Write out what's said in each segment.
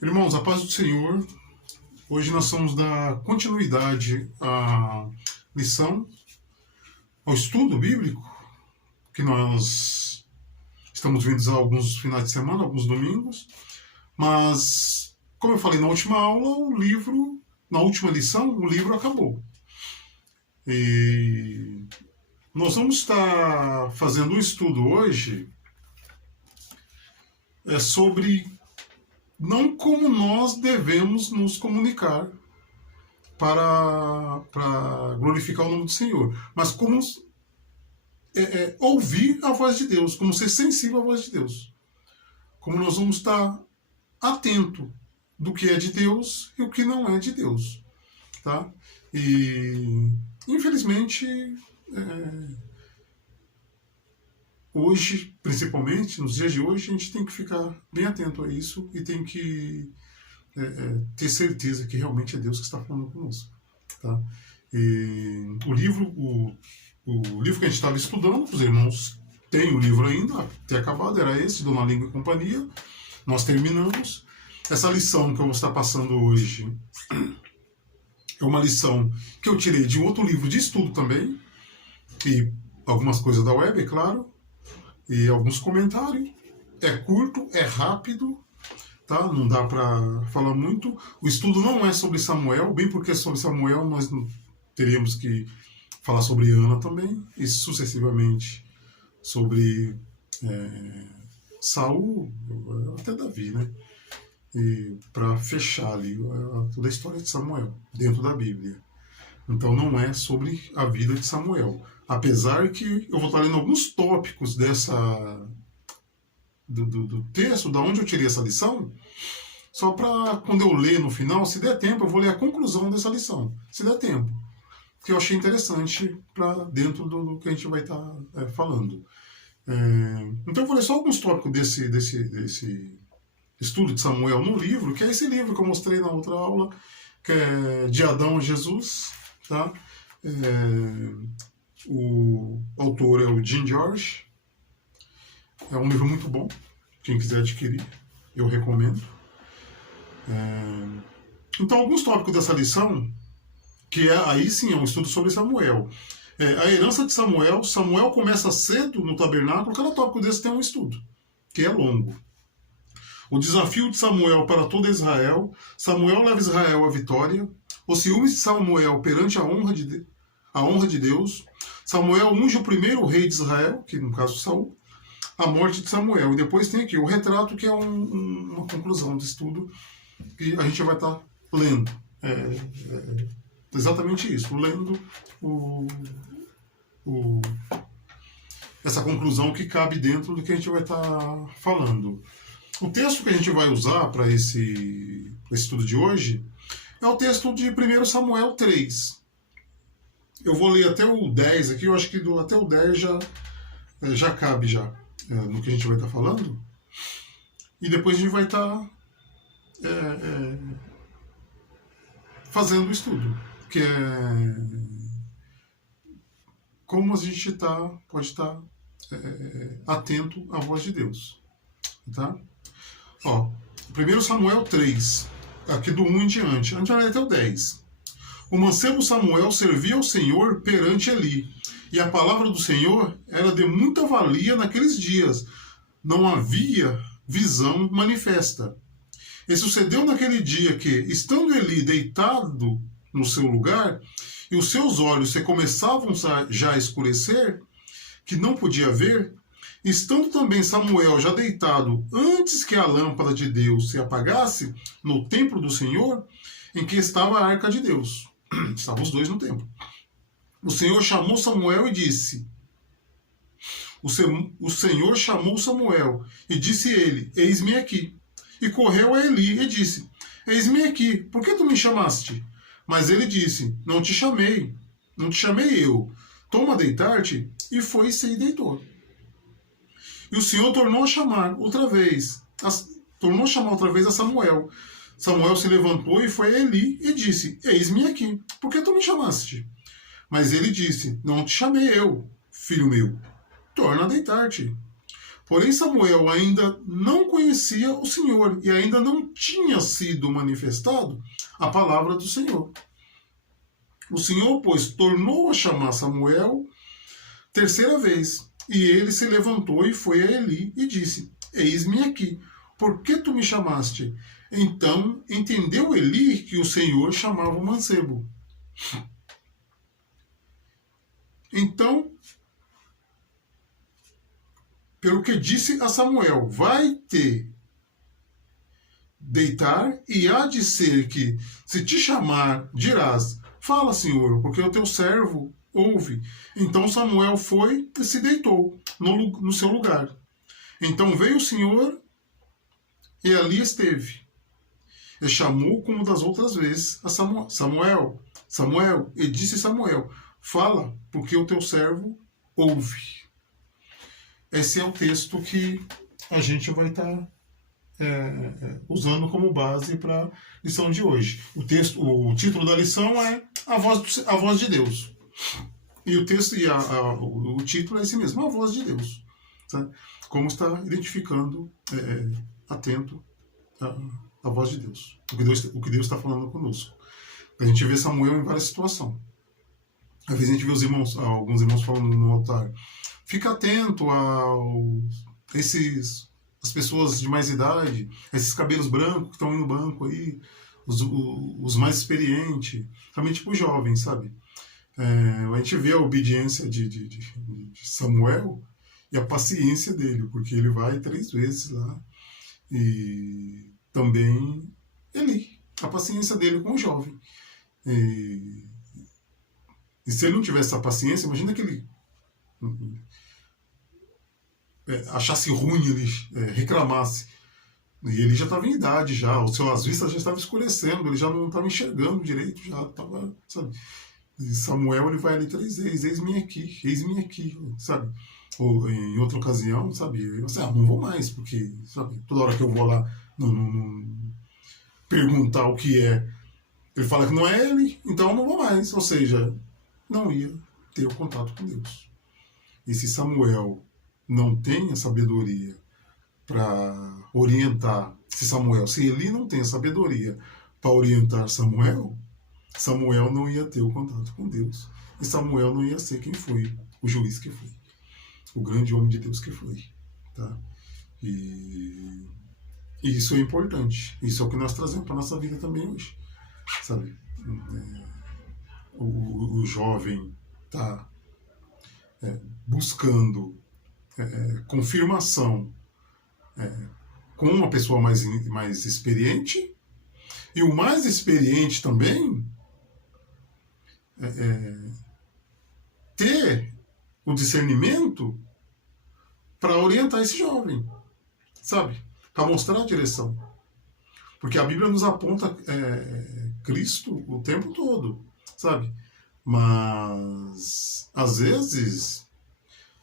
Irmãos, a paz do Senhor. Hoje nós vamos dar continuidade à lição, ao estudo bíblico, que nós estamos vindo há alguns finais de semana, alguns domingos. Mas, como eu falei na última aula, na última lição, o livro acabou. E nós vamos estar fazendo um estudo hoje sobre não como nós devemos nos comunicar para glorificar o nome do Senhor, mas como ouvir a voz de Deus, como ser sensível à voz de Deus. Como nós vamos estar atento do que é de Deus e o que não é de Deus. Tá? E, infelizmente, hoje, principalmente, nos dias de hoje, a gente tem que ficar bem atento a isso e tem que ter certeza que realmente é Deus que está falando conosco. Tá? E o livro que a gente estava estudando, os irmãos têm o livro ainda, ter acabado, era esse, Dona Língua e Companhia. Nós terminamos. Essa lição que eu vou estar passando hoje é uma lição que eu tirei de um outro livro de estudo também, e algumas coisas da web, é claro, e alguns comentários. É curto, é rápido, tá? Não dá para falar muito. O estudo não é sobre Samuel, bem porque sobre Samuel nós teríamos que falar sobre Ana também, e sucessivamente sobre Saul, até Davi, né? E para fechar ali toda a história de Samuel dentro da Bíblia. Então não é sobre a vida de Samuel. Apesar que eu vou estar lendo alguns tópicos do texto, da onde eu tirei essa lição, só para quando eu ler no final, se der tempo, eu vou ler a conclusão dessa lição. Se der tempo. Que eu achei interessante para dentro do que a gente vai estar falando. Então eu vou ler só alguns tópicos desse estudo de Samuel no livro, que é esse livro que eu mostrei na outra aula, que é De Adão a Jesus. Tá? O autor é o Jim George. É um livro muito bom. Quem quiser adquirir, eu recomendo. Então, alguns tópicos dessa lição, que aí sim é um estudo sobre Samuel. A herança de Samuel. Samuel começa cedo no tabernáculo. Cada tópico desse tem um estudo, que é longo. O desafio de Samuel para todo Israel. Samuel leva Israel à vitória. Os ciúmes de Samuel perante a honra de Deus. Samuel unge o primeiro rei de Israel, que no caso Saul. A morte de Samuel. E depois tem aqui o retrato, que é uma conclusão de estudo que a gente vai estar lendo. Exatamente isso, lendo essa conclusão que cabe dentro do que a gente vai estar falando. O texto que a gente vai usar para esse estudo de hoje é o texto de 1 Samuel 3. Eu vou ler até o 10 aqui, eu acho que até o 10 já cabe no que a gente vai estar falando. E depois a gente vai estar fazendo o estudo, que é como a gente pode estar atento à voz de Deus. Tá? 1 Samuel 3, aqui do 1 em diante, a gente vai até o 10. O mancebo Samuel servia ao Senhor perante Eli, e a palavra do Senhor era de muita valia naqueles dias. Não havia visão manifesta. E sucedeu naquele dia que, estando Eli deitado no seu lugar, e os seus olhos se começavam já a escurecer, que não podia ver, estando também Samuel já deitado antes que a lâmpada de Deus se apagasse no templo do Senhor, em que estava a arca de Deus. Estavam os dois no templo. O Senhor chamou Samuel e disse... O Senhor chamou Samuel e disse ele, eis-me aqui. E correu a Eli e disse, eis-me aqui, por que tu me chamaste? Mas ele disse, não te chamei eu. Toma deitar-te. E foi-se e deitou. E o Senhor tornou a chamar outra vez a Samuel. Samuel se levantou e foi a Eli e disse, eis-me aqui, por que tu me chamaste? Mas ele disse, não te chamei eu, filho meu, torna a deitar-te. Porém, Samuel ainda não conhecia o Senhor e ainda não tinha sido manifestado a palavra do Senhor. O Senhor, pois, tornou a chamar Samuel terceira vez. E ele se levantou e foi a Eli e disse: Eis-me aqui, por que tu me chamaste? Então entendeu Eli que o Senhor chamava o mancebo. Então, pelo que disse a Samuel, vai te deitar, e há de ser que, se te chamar, dirás: Fala, Senhor, porque o teu servo ouve. Então Samuel foi e se deitou no seu lugar. Então veio o Senhor e ali esteve. E chamou como das outras vezes a Samuel. Samuel, Samuel, e disse Samuel: Fala, porque o teu servo ouve. Esse é o texto que a gente vai estar usando como base para a lição de hoje. O título da lição é a voz de Deus. E o texto e o título é esse mesmo, a voz de Deus. Tá? Como está identificando, atento à voz de Deus. O que Deus está falando conosco. A gente vê Samuel em várias situações. Às vezes a gente vê alguns irmãos falando no altar: fica atento as pessoas de mais idade, esses cabelos brancos que estão indo no banco aí, os mais experientes, também tipo jovens, sabe? A gente vê a obediência de Samuel e a paciência dele, porque ele vai 3 vezes lá. E também Eli, a paciência dele com o jovem. E se ele não tivesse essa paciência, imagina que ele achasse ruim, ele reclamasse. E ele já estava em idade já, as vistas já estavam escurecendo, ele já não estava enxergando direito, já estava, sabe? E Samuel, ele vai ali 3 vezes: eis-me aqui, sabe? Ou em outra ocasião, sabe? Eu não vou mais, porque, sabe, toda hora que eu vou lá não perguntar o que é, ele fala que não é ele, então eu não vou mais. Ou seja, não ia ter o contato com Deus. E se Samuel não tem a sabedoria para orientar, se Eli não tem a sabedoria para orientar Samuel não ia ter o contato com Deus. E Samuel não ia ser quem foi, o juiz que foi, o grande homem de Deus que foi. Tá? E isso é importante. Isso é o que nós trazemos para a nossa vida também hoje. Sabe? O jovem está buscando confirmação com uma pessoa mais experiente, e o mais experiente também ter o discernimento para orientar esse jovem, sabe? Para mostrar a direção. Porque a Bíblia nos aponta Cristo o tempo todo, sabe? Mas, às vezes,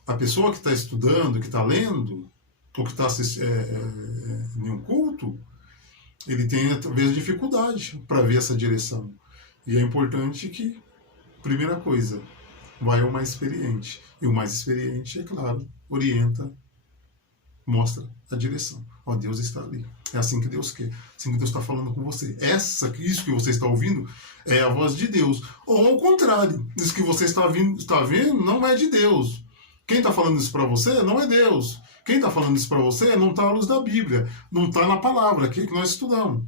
a pessoa que está estudando, que está lendo, ou que está em um culto, ele tem, talvez, dificuldade para ver essa direção. E é importante que, primeira coisa, vai ao mais experiente. E o mais experiente, é claro, orienta, mostra a direção. Ó, Deus está ali. É assim que Deus quer. Assim que Deus está falando com você. Isso que você está ouvindo é a voz de Deus. Ou ao contrário, isso que você está vendo não é de Deus. Quem está falando isso para você não é Deus. Quem está falando isso para você não está à luz da Bíblia. Não está na palavra que nós estudamos.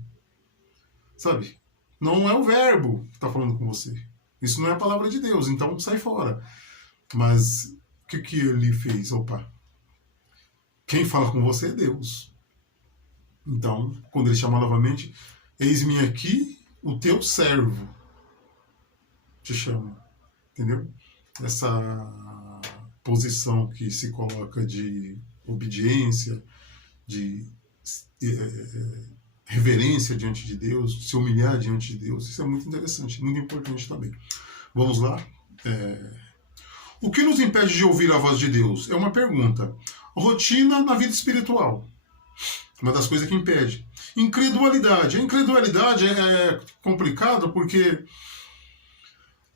Sabe? Não é o verbo que está falando com você. Isso não é a palavra de Deus. Então sai fora. Mas o que ele fez? Opa. Quem fala com você é Deus. Então, quando ele chama novamente: eis-me aqui, o teu servo te chama. Entendeu? Essa posição que se coloca de obediência, de reverência diante de Deus, se humilhar diante de Deus, isso é muito interessante, muito importante também. Vamos lá? O que nos impede de ouvir a voz de Deus? É uma pergunta. Rotina na vida espiritual. Uma das coisas que impede. Incredulidade. A incredulidade é complicado porque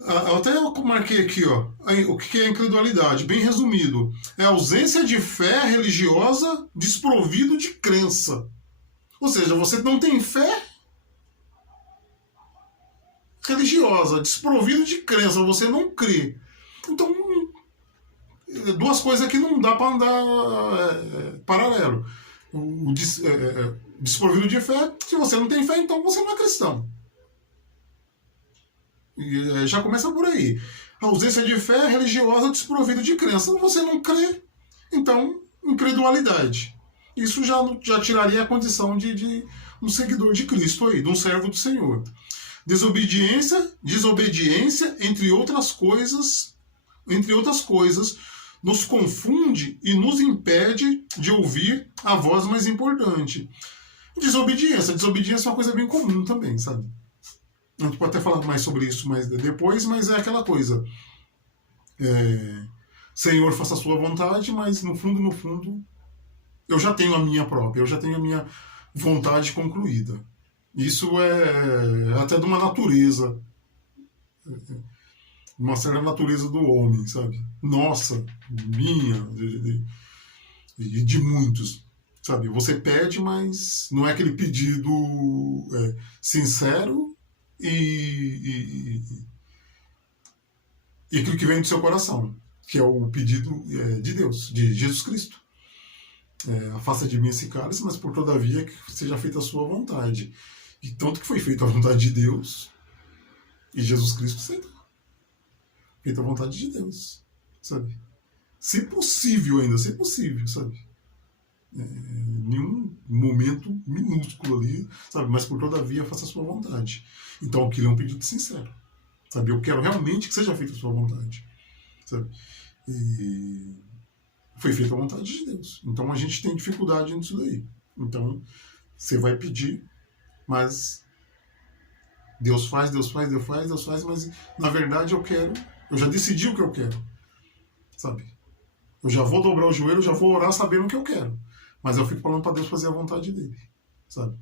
Eu até marquei aqui, ó, o que é incredulidade, bem resumido. É a ausência de fé religiosa desprovido de crença. Ou seja, você não tem fé religiosa, desprovido de crença, você não crê. Então, duas coisas que não dá para andar paralelo. Desprovido de fé, se você não tem fé, então você não é cristão. E já começa por aí. A ausência de fé religiosa desprovida de crença. Você não crê, então, incredulidade. Isso já tiraria a condição de um seguidor de Cristo aí, de um servo do Senhor. Desobediência, entre outras coisas, nos confunde e nos impede de ouvir a voz mais importante. Desobediência é uma coisa bem comum também, sabe? A gente pode até falar mais sobre isso mais depois, mas é aquela coisa. Senhor, faça a sua vontade, mas no fundo, eu já tenho a minha própria, eu já tenho a minha vontade concluída. Isso é até de uma natureza, uma certa natureza do homem, sabe? Nossa, minha, de muitos, sabe? Você pede, mas não é aquele pedido sincero e aquilo que vem do seu coração, que é o pedido de Deus, de Jesus Cristo. Afasta de mim esse cálice, mas por todavia que seja feita a sua vontade. E tanto que foi feita a vontade de Deus, e Jesus Cristo aceitou. Feita a vontade de Deus, sabe? Se possível ainda, sabe? Nenhum momento minúsculo ali, sabe? Mas por todavia faça a sua vontade. Então aquilo é um pedido sincero, sabe? Eu quero realmente que seja feita a sua vontade, sabe? E foi feita a vontade de Deus. Então a gente tem dificuldade nisso daí. Então você vai pedir, mas Deus faz, mas na verdade eu já decidi o que eu quero, sabe? Eu já vou dobrar o joelho, já vou orar sabendo o que eu quero, mas eu fico falando para Deus fazer a vontade dele, sabe?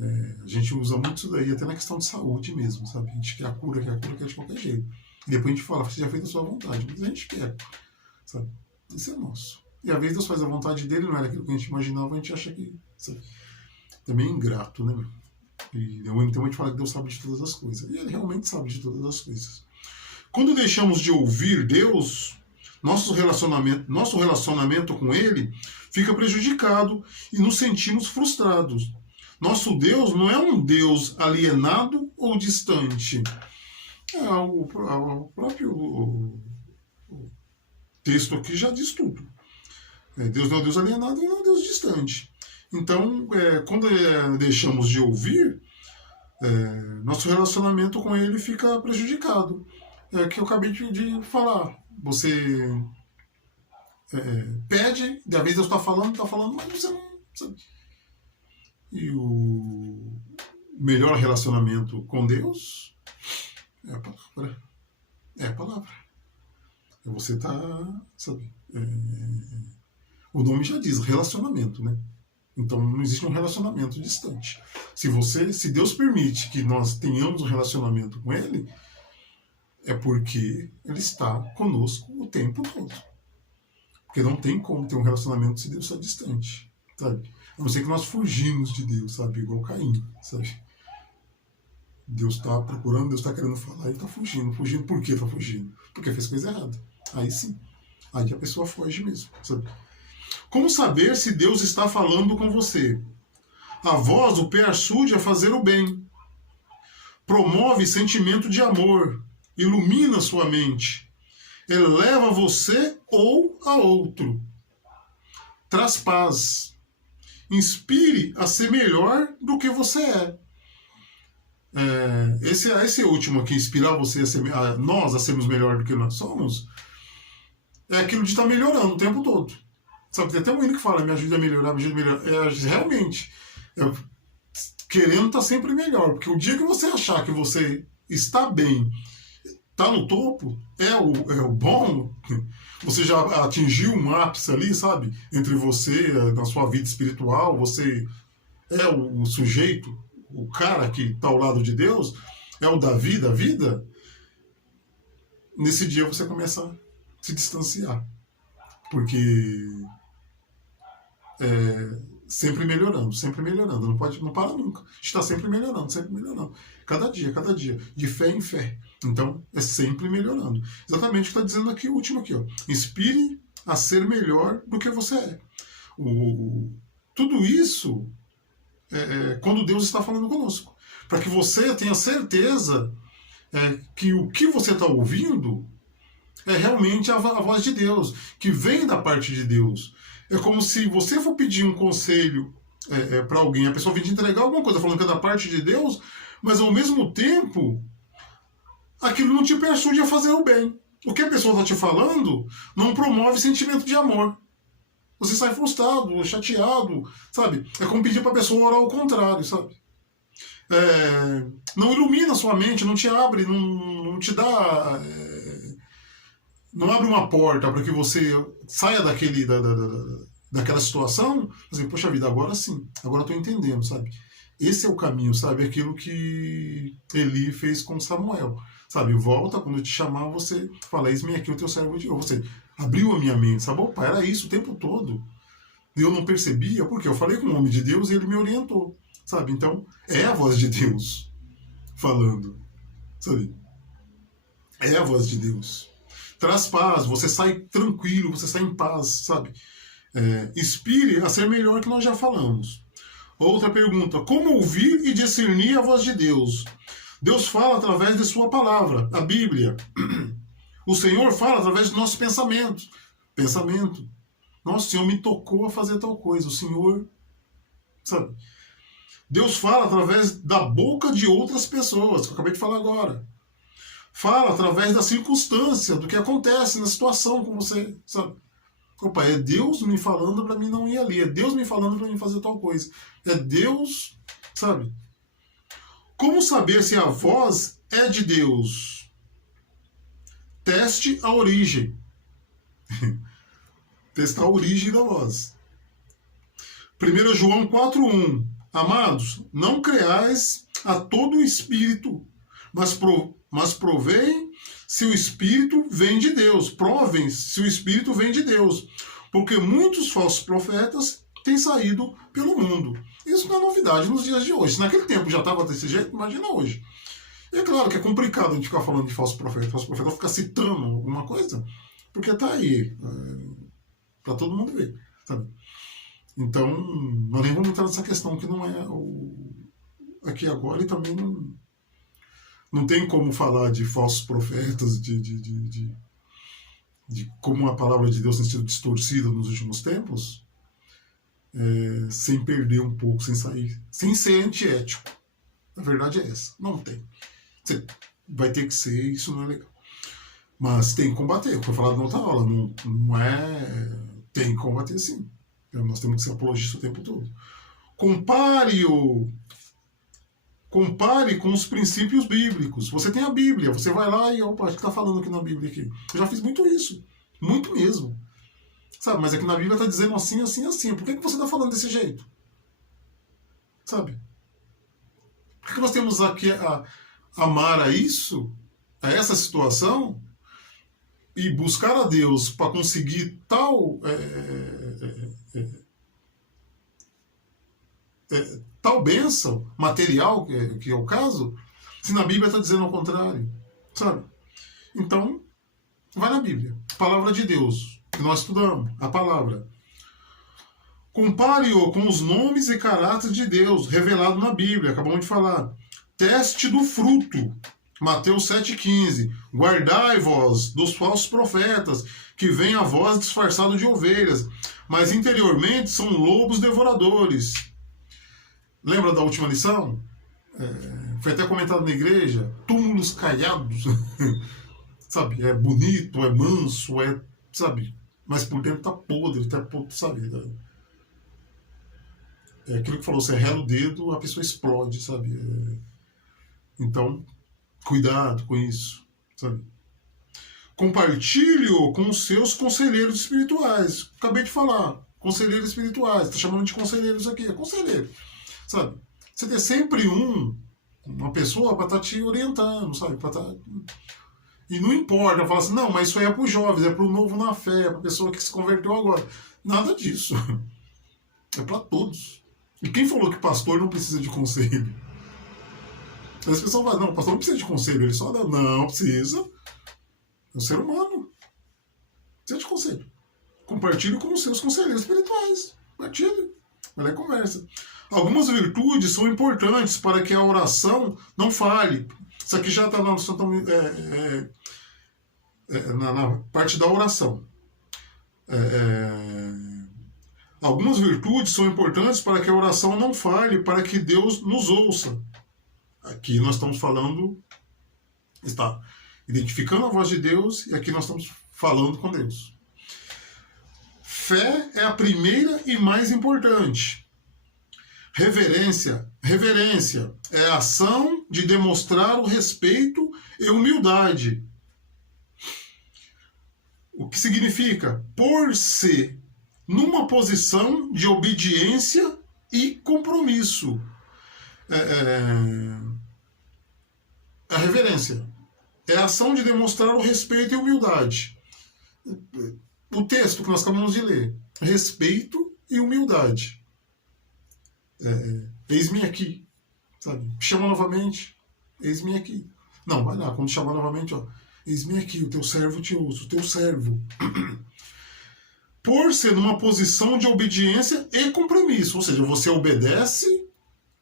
A gente usa muito isso daí, até na questão de saúde mesmo, sabe? A gente quer a cura, quer de qualquer jeito. E depois a gente fala, você já fez a sua vontade, mas a gente quer, sabe? Isso é nosso. E às vezes Deus faz a vontade dele, não era aquilo que a gente imaginava, a gente acha que, sabe? Também é ingrato, né? E então a gente fala que Deus sabe de todas as coisas. E ele realmente sabe de todas as coisas. Quando deixamos de ouvir Deus, nosso relacionamento com Ele fica prejudicado e nos sentimos frustrados. Nosso Deus não é um Deus alienado ou distante. O próprio texto aqui já diz tudo. Deus não é um Deus alienado e não é um Deus distante. Então, quando deixamos de ouvir, nosso relacionamento com Ele fica prejudicado. É que eu acabei de falar. Você pede, de vez Deus está falando, mas você não sabe. E o melhor relacionamento com Deus é a palavra. É a palavra. Você está, sabe? O nome já diz, relacionamento, né? Então não existe um relacionamento distante. Se Deus permite que nós tenhamos um relacionamento com Ele, é porque Ele está conosco o tempo todo. Porque não tem como ter um relacionamento se Deus está distante, sabe? A não ser que nós fugimos de Deus, sabe? Igual Caim, sabe? Deus está procurando, Deus está querendo falar e está fugindo. Fugindo por que está fugindo? Porque fez coisa errada. Aí sim. Aí a pessoa foge mesmo, sabe? Como saber se Deus está falando com você? A voz o persuade a fazer o bem. Promove sentimento de amor. Ilumina sua mente. Eleva você ou a outro. Traz paz. Inspire a ser melhor do que você é. Esse último aqui, inspirar você nós a sermos melhor do que nós somos, é aquilo de estar melhorando o tempo todo. Sabe, tem até um hino que fala, me ajuda a melhorar, me ajuda a melhorar. Realmente, querendo estar sempre melhor. Porque o dia que você achar que você está bem, está no topo, é o bom, você já atingiu um ápice ali, sabe? Entre você, na sua vida espiritual, você é o sujeito, o cara que está ao lado de Deus, é o da vida, nesse dia você começa a se distanciar. Porque sempre melhorando, não para nunca. Está sempre melhorando. Cada dia, de fé em fé. Então, é sempre melhorando. Exatamente o que está dizendo aqui, o último aqui, ó. Inspire a ser melhor do que você é. Tudo isso quando Deus está falando conosco. Para que você tenha certeza que o que você está ouvindo é realmente a voz de Deus, que vem da parte de Deus. É como se você for pedir um conselho para alguém, a pessoa vem te entregar alguma coisa falando que é da parte de Deus, mas ao mesmo tempo, aquilo não te persuade a fazer o bem. O que a pessoa está te falando não promove sentimento de amor. Você sai frustrado, chateado, sabe? É como pedir para a pessoa orar ao contrário, sabe? Não ilumina a sua mente, não te abre, não te dá... não abre uma porta para que você saia daquela situação, assim, poxa vida, agora sim, agora estou entendendo, sabe? Esse é o caminho, sabe? Aquilo que Eli fez com Samuel, sabe? Volta, quando eu te chamar, você fala, eis-me aqui o teu servo de Deus. Você abriu a minha mente, sabe? Opa, era isso o tempo todo. Eu não percebia, porque eu falei com o homem de Deus e ele me orientou, sabe? Então, é a voz de Deus falando, sabe? É a voz de Deus. Traz paz, você sai tranquilo, você sai em paz, sabe? Inspire a ser melhor, que nós já falamos. Outra pergunta, como ouvir e discernir a voz de Deus? Deus fala através de sua palavra, a Bíblia. O Senhor fala através dos nossos pensamentos. Pensamento. Nossa, o Senhor me tocou a fazer tal coisa. O Senhor, sabe? Deus fala através da boca de outras pessoas, que eu acabei de falar agora. Fala através da circunstância, do que acontece na situação com você, sabe? Opa, é Deus me falando para mim não ir ali. É Deus me falando para mim fazer tal coisa. É Deus, sabe? Como saber se a voz é de Deus? Teste a origem. Testar a origem da voz. 1 João 4,1. Amados, não creais a todo o espírito, mas provem se o espírito vem de Deus. Provem se o espírito vem de Deus. Porque muitos falsos profetas têm saído pelo mundo. Isso não é novidade nos dias de hoje. Se naquele tempo já estava desse jeito, imagina hoje. E é claro que é complicado a gente ficar falando de falso profeta. Falso profeta ficar citando alguma coisa, porque está aí, para todo mundo ver, sabe? Então, nós nem vamos entrar nessa questão que não é aqui agora, e também não tem como falar de falsos profetas, de como a palavra de Deus tem sido distorcida nos últimos tempos, sem perder um pouco, sem ser antiético. A verdade é essa, não tem. Você vai ter que ser, isso não é legal. Mas tem que combater, como foi falado na outra aula, não é... Tem que combater sim. Nós temos que ser apologistas o tempo todo. Compare com os princípios bíblicos. Você tem a Bíblia, você vai lá e, opa, o que está falando aqui na Bíblia aqui? Eu já fiz muito isso, muito mesmo. Sabe, mas aqui na Bíblia está dizendo assim, assim, assim. Por que você está falando desse jeito? Sabe? Por que nós temos aqui a amar a isso, a essa situação, e buscar a Deus para conseguir tal tal bênção material, que é o caso, se na Bíblia está dizendo ao contrário, sabe? Então, vai na Bíblia, palavra de Deus, que nós estudamos, a palavra. Compare-o com os nomes e caráteres de Deus revelado na Bíblia, acabamos de falar. Teste do fruto, Mateus 7,15. Guardai-vos dos falsos profetas, que vêm a vós disfarçado de ovelhas, mas interiormente são lobos devoradores. Lembra da última lição? Foi até comentado na igreja. Túmulos caiados. Sabe? É bonito, é manso, sabe? Mas por dentro tá podre, sabe? É aquilo que falou, você rela o dedo, a pessoa explode, sabe? Então, cuidado com isso, sabe? Compartilhe-o com os seus conselheiros espirituais. Acabei de falar, conselheiros espirituais. Está chamando de conselheiros aqui, é conselheiro, sabe? Você tem sempre uma pessoa para estar te orientando, sabe? E não importa, fala assim, não, mas isso aí é para os jovens, é para o novo na fé, é para a pessoa que se converteu agora. Nada disso. É para todos. E quem falou que pastor não precisa de conselho? As pessoas falam, não, o pastor não precisa de conselho, ele só dá. Não, precisa. É um ser humano. Precisa de conselho. Compartilhe com os seus conselheiros espirituais. Compartilhe. Vai lá e conversa. Algumas virtudes são importantes para que a oração não falhe. Isso aqui já está na parte da oração. Algumas virtudes são importantes para que a oração não falhe, para que Deus nos ouça. Aqui nós estamos falando, está identificando a voz de Deus, e aqui nós estamos falando com Deus. Fé é a primeira e mais importante. Reverência é a ação de demonstrar o respeito e humildade. O que significa? Pôr-se numa posição de obediência e compromisso. A reverência é a ação de demonstrar o respeito e humildade. O texto que nós acabamos de ler. Respeito e humildade. Eis-me aqui. Sabe? Chama novamente. Eis-me aqui. Não, vai lá. Quando chamar novamente, ó. Eis-me aqui, o teu servo te ouça. O teu servo. Por ser numa posição de obediência e compromisso. Ou seja, você obedece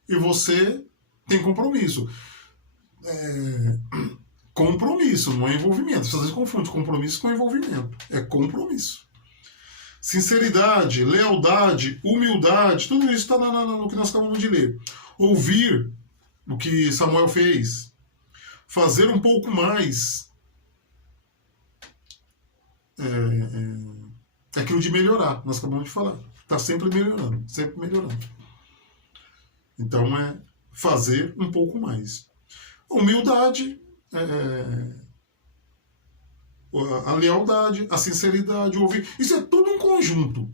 e você tem compromisso. Compromisso, não é envolvimento. Você às vezes confunde compromisso com envolvimento. É compromisso. Sinceridade, lealdade, humildade, tudo isso está no que nós acabamos de ler. Ouvir o que Samuel fez. Fazer um pouco mais. É aquilo de melhorar, nós acabamos de falar. Está sempre melhorando, sempre melhorando. Então é fazer um pouco mais. Humildade, a lealdade, a sinceridade, o ouvir. Isso é tudo um conjunto.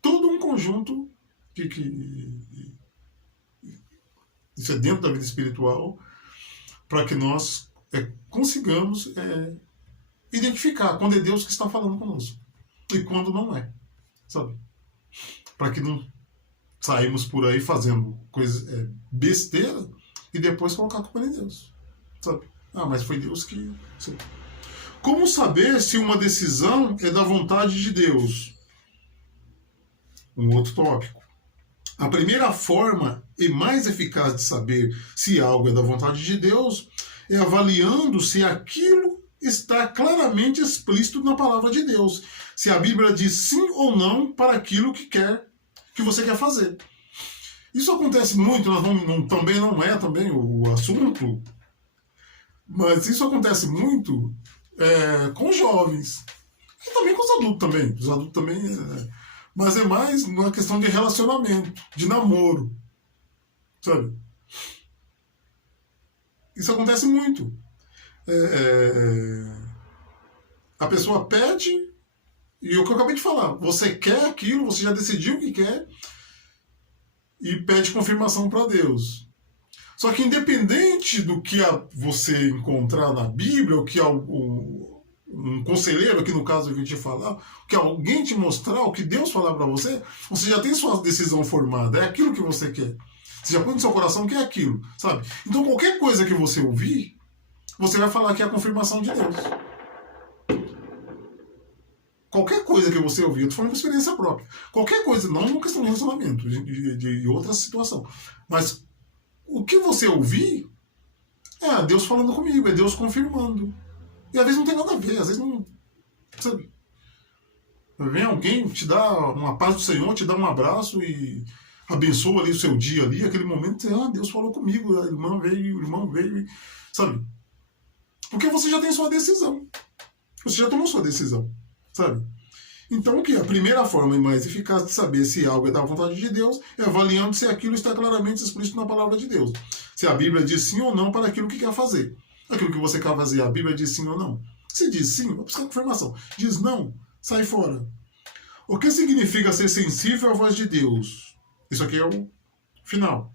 Todo um conjunto que isso é dentro da vida espiritual, para que nós consigamos identificar quando é Deus que está falando conosco e quando não é, sabe? Para que não saímos por aí fazendo coisas besteira e depois colocar a culpa em Deus, sabe? Ah, mas foi Deus que... Sabe? Como saber se uma decisão é da vontade de Deus? Um outro tópico. A primeira forma e mais eficaz de saber se algo é da vontade de Deus é avaliando se aquilo está claramente explícito na palavra de Deus. Se a Bíblia diz sim ou não para aquilo que você quer fazer. Isso acontece muito, também não é também o assunto, mas isso acontece muito com os jovens. E também com os adultos também. Os adultos também. Mas é mais uma questão de relacionamento, de namoro. Sabe? Isso acontece muito. A pessoa pede, e o que eu acabei de falar, você quer aquilo, você já decidiu o que quer, e pede confirmação para Deus. Só que independente do que você encontrar na Bíblia, o que um conselheiro, aqui no caso que eu te falar, o que alguém te mostrar, o que Deus falar para você já tem sua decisão formada, é aquilo que você quer. Você já põe no seu coração que é aquilo, sabe? Então qualquer coisa que você ouvir, você vai falar que é a confirmação de Deus. Qualquer coisa que você ouvir, eu estou falando por experiência própria. Qualquer coisa, não uma questão de relacionamento, de outra situação. Mas o que você ouvir é Deus falando comigo, é Deus confirmando. E às vezes não tem nada a ver, às vezes não. Sabe? Vem alguém, te dá uma paz do Senhor, te dá um abraço e abençoa ali o seu dia ali, aquele momento, Deus falou comigo, a irmã veio, o irmão veio, sabe? Porque você já tem sua decisão. Você já tomou sua decisão, sabe? Então o que? A primeira forma e mais eficaz de saber se algo é da vontade de Deus é avaliando se aquilo está claramente explícito na palavra de Deus. Se a Bíblia diz sim ou não para aquilo que quer fazer. Aquilo que você quer fazer, a Bíblia diz sim ou não. Se diz sim, vai buscar confirmação. Diz não, sai fora. O que significa ser sensível à voz de Deus? Isso aqui é o final.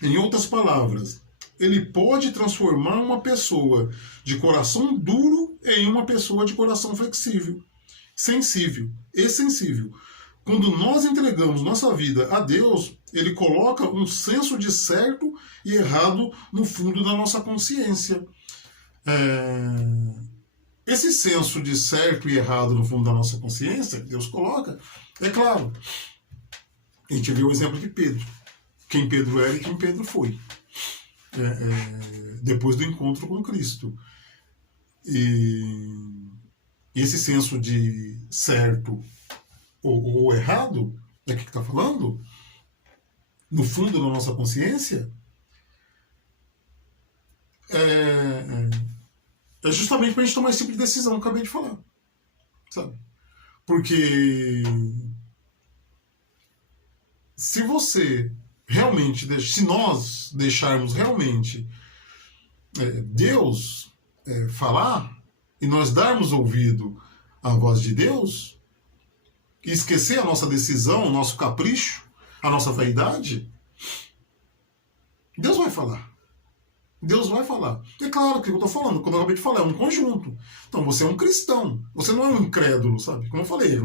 Em outras palavras, ele pode transformar uma pessoa de coração duro em uma pessoa de coração flexível, sensível e sensível. Quando nós entregamos nossa vida a Deus, ele coloca um senso de certo e errado no fundo da nossa consciência. Esse senso de certo e errado no fundo da nossa consciência, que Deus coloca, é claro. A gente viu o exemplo de Pedro. Quem Pedro era e quem Pedro foi. Depois do encontro com Cristo. E esse senso de certo ou errado, é que está falando, no fundo da nossa consciência, é justamente para a gente tomar esse tipo de decisão que eu acabei de falar. Sabe? Porque se você realmente, se nós deixarmos realmente Deus falar, e nós darmos ouvido à voz de Deus, e esquecer a nossa decisão, o nosso capricho, a nossa vaidade, Deus vai falar. Deus vai falar. É claro que eu estou falando, quando eu acabei de falar, é um conjunto. Então você é um cristão, você não é um incrédulo, sabe? Como eu falei,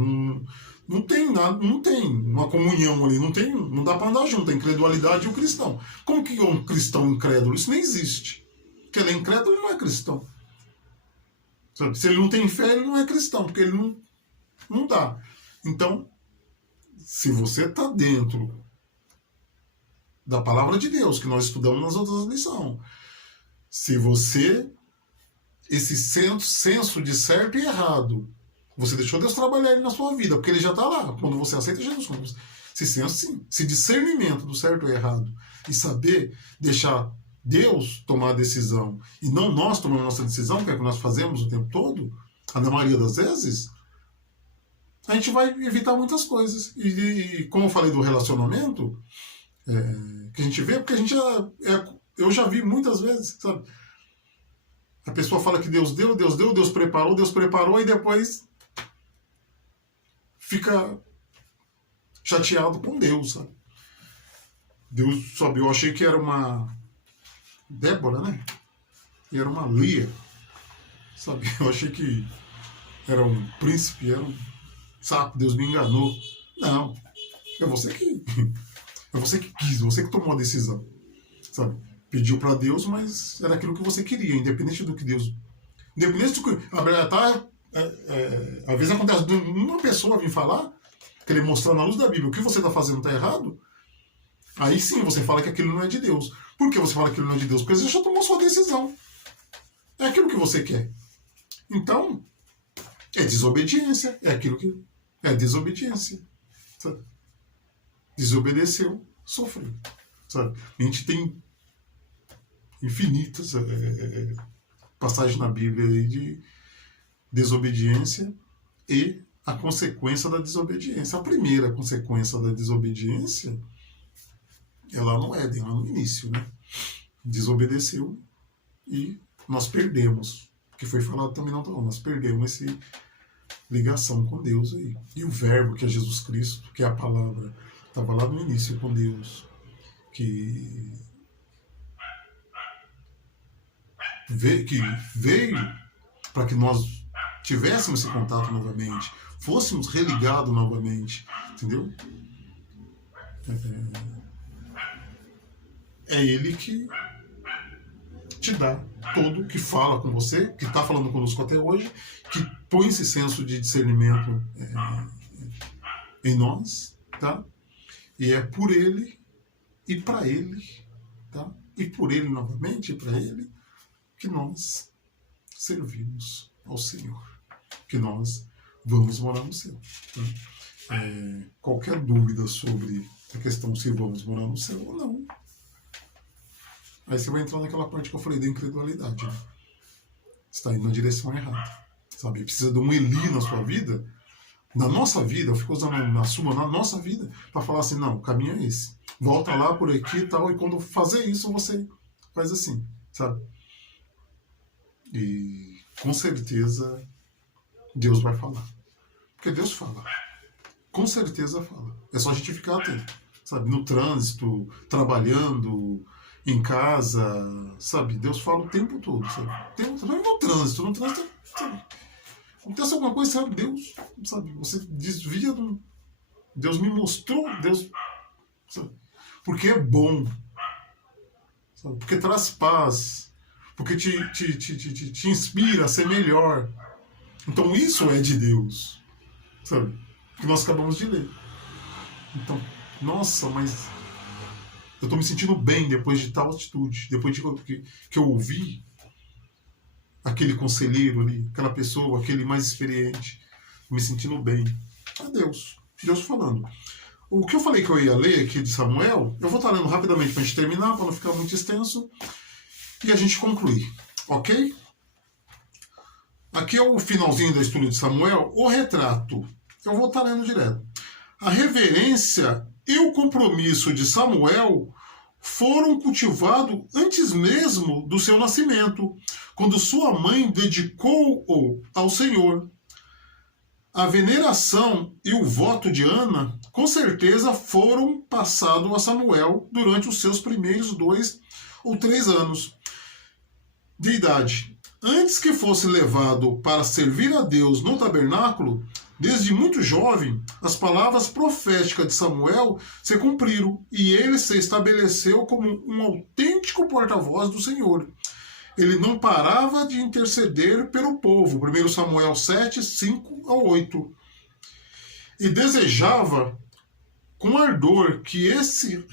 não tem nada, não tem uma comunhão ali, não dá para andar junto, a incredulidade e o cristão. Como que é um cristão incrédulo? Isso nem existe. Porque ele é incrédulo, ele não é cristão. Sabe? Se ele não tem fé, ele não é cristão, porque ele não dá. Então, se você está dentro da palavra de Deus, que nós estudamos nas outras lições, se você, esse senso de certo e errado, você deixou Deus trabalhar na sua vida, porque ele já está lá, quando você aceita Jesus. Esse discernimento do certo e errado, e saber deixar Deus tomar a decisão, e não nós tomar a nossa decisão, que é o que nós fazemos o tempo todo, na maioria das vezes, a gente vai evitar muitas coisas. E como eu falei do relacionamento, que a gente vê, porque a gente eu já vi muitas vezes, sabe? A pessoa fala que Deus deu, Deus preparou, e depois fica chateado com Deus, sabe? Deus, sabe, eu achei que era uma Débora, né? E era uma Lia, sabe? Eu achei que era um príncipe, era um saco, Deus me enganou. Não, é você que quis, você que tomou a decisão, sabe? Pediu para Deus, mas era aquilo que você queria, independente do que Deus... Independente do que... Às vezes acontece de uma pessoa vir falar, querer mostrar na luz da Bíblia o que você está fazendo está errado, aí sim você fala que aquilo não é de Deus. Por que você fala que aquilo não é de Deus? Porque você já tomou sua decisão. É aquilo que você quer. Então, é desobediência. É aquilo que... É desobediência. Sabe? Desobedeceu, sofreu. Sabe? A gente tem infinitas passagens na Bíblia aí de desobediência e a consequência da desobediência. A primeira consequência da desobediência é lá no Éden, lá no início, né? Desobedeceu e nós perdemos. Que foi falado também não, nós perdemos essa ligação com Deus aí. E o verbo, que é Jesus Cristo, que é a palavra, estava lá no início com Deus, que veio para que nós tivéssemos esse contato novamente, fôssemos religados novamente, entendeu? É Ele que te dá todo, que fala com você, que está falando conosco até hoje, que põe esse senso de discernimento em nós, tá? E é por Ele e para Ele, tá? E por Ele novamente, e para Ele, que nós servimos ao Senhor, que nós vamos morar no céu. Tá? Qualquer dúvida sobre a questão se vamos morar no céu ou não, aí você vai entrar naquela parte que eu falei da incredulidade. Né? Você está indo na direção errada. Sabe? Precisa de um Eli na sua vida, na nossa vida, eu fico usando na nossa vida, para falar assim, não, o caminho é esse. Volta lá por aqui e tal, e quando fazer isso, você faz assim, sabe? E com certeza Deus vai falar. Porque Deus fala. Com certeza fala. É só a gente ficar atento. Sabe? No trânsito, trabalhando, em casa, sabe? Deus fala o tempo todo, sabe? No trânsito, sabe? Acontece alguma coisa, sabe? Deus, sabe? Você desvia do... Deus me mostrou, Deus... Sabe? Porque é bom, sabe? Porque traz paz, porque te inspira a ser melhor. Então isso é de Deus, sabe? Que nós acabamos de ler. Então, nossa, mas eu estou me sentindo bem depois de tal atitude, depois de que eu ouvi aquele conselheiro ali, aquela pessoa, aquele mais experiente, me sentindo bem. É Deus, Deus falando. O que eu falei que eu ia ler aqui de Samuel, eu vou estar lendo rapidamente para a gente terminar, para não ficar muito extenso, e a gente concluir, ok? Aqui é o finalzinho da história de Samuel, o retrato. Eu vou estar lendo direto. A reverência e o compromisso de Samuel foram cultivados antes mesmo do seu nascimento, quando sua mãe dedicou-o ao Senhor. A veneração e o voto de Ana, com certeza, foram passados a Samuel durante os seus primeiros 2 ou 3 anos de idade. Antes que fosse levado para servir a Deus no tabernáculo, desde muito jovem, as palavras proféticas de Samuel se cumpriram e ele se estabeleceu como um autêntico porta-voz do Senhor. Ele não parava de interceder pelo povo, 1 Samuel 7, 5 a 8. E desejava com ardor que estes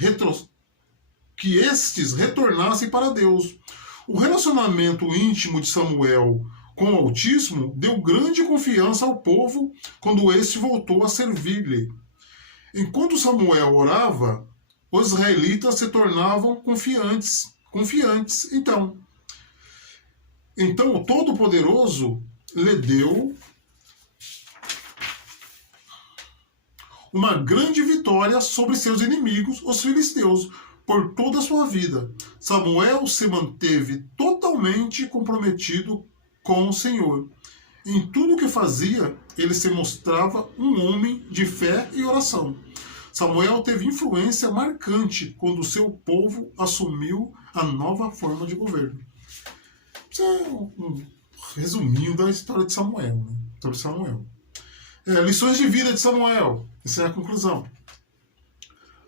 retornassem para Deus. O relacionamento íntimo de Samuel com o Altíssimo deu grande confiança ao povo quando este voltou a servir-lhe. Enquanto Samuel orava, os israelitas se tornavam confiantes. Então o Todo-Poderoso lhe deu uma grande vitória sobre seus inimigos, os filisteus, por toda a sua vida. Samuel se manteve totalmente comprometido com o Senhor. Em tudo o que fazia, ele se mostrava um homem de fé e oração. Samuel teve influência marcante quando seu povo assumiu a nova forma de governo. Isso é um resuminho da história de Samuel, né? Sobre Samuel. Lições de vida de Samuel. Essa é a conclusão.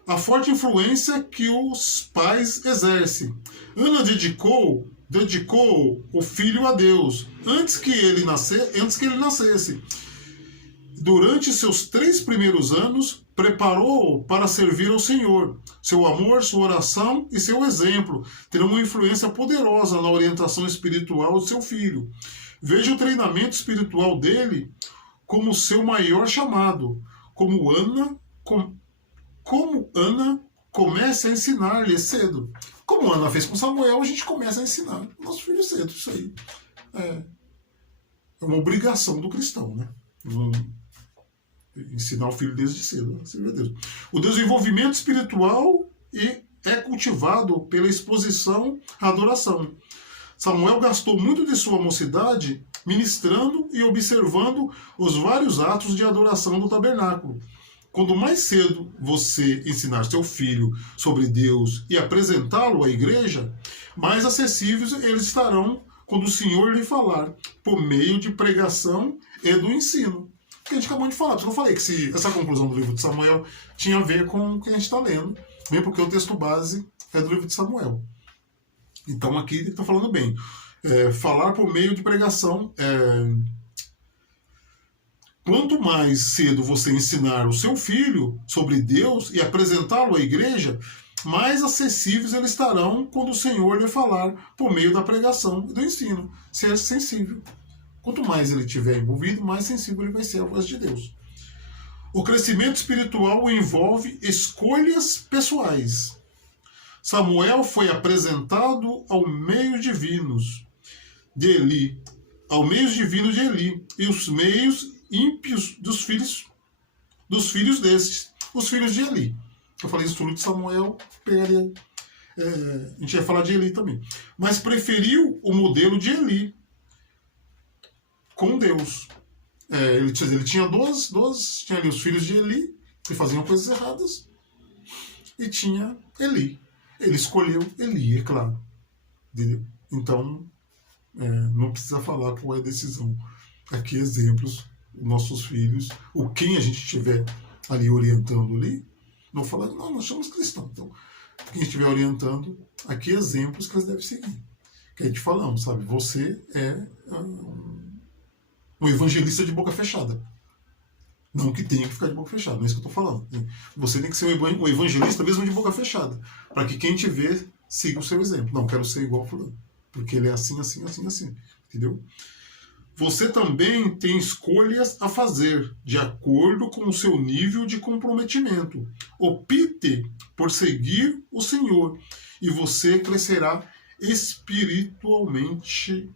A forte influência que os pais exercem. Ana dedicou o filho a Deus antes que ele nascesse. Durante seus 3 primeiros anos, preparou-o para servir ao Senhor. Seu amor, sua oração e seu exemplo terão uma influência poderosa na orientação espiritual de seu filho. Veja o treinamento espiritual dele como seu maior chamado. Como Ana comece a ensinar-lhe cedo. Como Ana fez com Samuel, a gente começa a ensinar nosso filho cedo. Isso aí é uma obrigação do cristão, né? Ensinar o filho desde cedo. O desenvolvimento espiritual é cultivado pela exposição à adoração. Samuel gastou muito de sua mocidade ministrando e observando os vários atos de adoração do tabernáculo. Quanto mais cedo você ensinar seu filho sobre Deus e apresentá-lo à igreja, mais acessíveis eles estarão quando o Senhor lhe falar, por meio de pregação e do ensino. Que a gente acabou de falar. Eu falei que essa conclusão do livro de Samuel tinha a ver com o que a gente está lendo, mesmo porque o texto base é do livro de Samuel. Então aqui ele está falando bem. Falar por meio de pregação. Quanto mais cedo você ensinar o seu filho sobre Deus e apresentá-lo à igreja, mais acessíveis eles estarão quando o Senhor lhe falar por meio da pregação e do ensino. Ser sensível. Quanto mais ele estiver envolvido, mais sensível ele vai ser à voz de Deus. O crescimento espiritual envolve escolhas pessoais. Samuel foi apresentado ao meio divinos de Eli, e os meios ímpios dos filhos destes, os filhos de Eli. Eu falei isso tudo de Samuel, a gente ia falar de Eli também. Mas preferiu o modelo de Eli com Deus. Ele tinha tinha ali os filhos de Eli, que faziam coisas erradas, e tinha Eli. Ele escolheu Eli, é claro. Entendeu? Então, não precisa falar qual é a decisão. Aqui exemplos, nossos filhos, ou quem a gente estiver ali orientando ali, não falando, não, nós somos cristãos. Então, quem estiver orientando, aqui exemplos que eles devem seguir. Que a gente falamos, sabe? Você é um evangelista de boca fechada. Não que tenha que ficar de boca fechada, não é isso que eu estou falando. Você tem que ser um evangelista mesmo de boca fechada, para que quem te vê siga o seu exemplo. Não, quero ser igual a fulano, porque ele é assim, assim, assim, assim. Entendeu? Você também tem escolhas a fazer, de acordo com o seu nível de comprometimento. Opte por seguir o Senhor, e você crescerá espiritualmente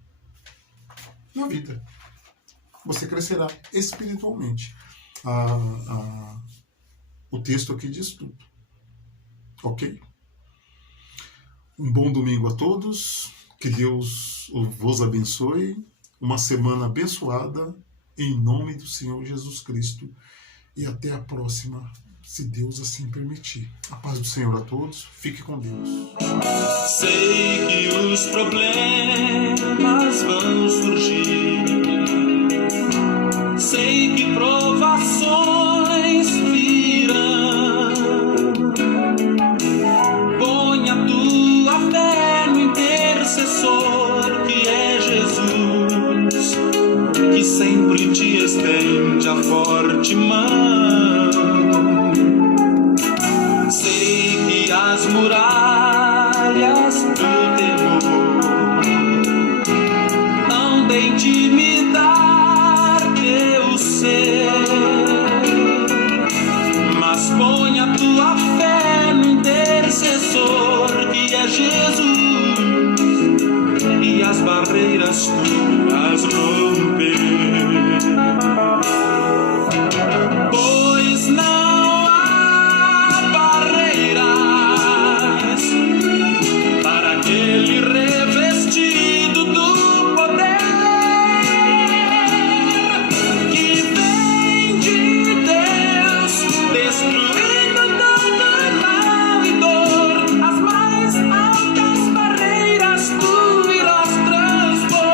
na vida. Você crescerá espiritualmente. O texto aqui diz tudo. Ok? Um bom domingo a todos. Que Deus vos abençoe. Uma semana abençoada. Em nome do Senhor Jesus Cristo. E até a próxima, se Deus assim permitir. A paz do Senhor a todos. Fique com Deus. Sei que os problemas vão surgir. Sei que provações virão. Põe a tua fé no intercessor que é Jesus, que sempre te estende a forte mão. Sei que as muralhas do temor não de intimidar teu ser, mas põe a tua fé no intercessor que é Jesus, e as barreiras tu as romper. Pois não há barreiras para aquele revestido do poder que vem de Deus, destruindo todo mal e dor. As mais altas barreiras tu irás transpor.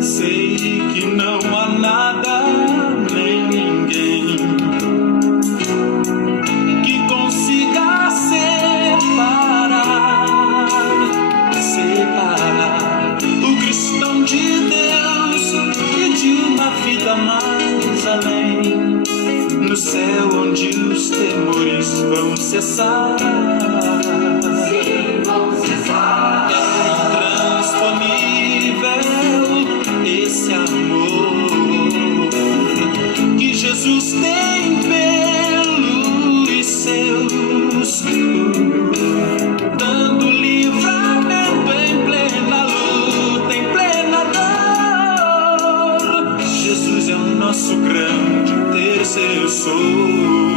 Sei que não há nada nem ninguém que consiga separar o cristão de Deus e de uma vida mais além, no céu onde os temores vão cessar. Sim, vão cessar. É intransponível esse amor que Jesus tem pelos seus, dando livramento em plena luta, em plena dor. Jesus é o nosso grande intercessor.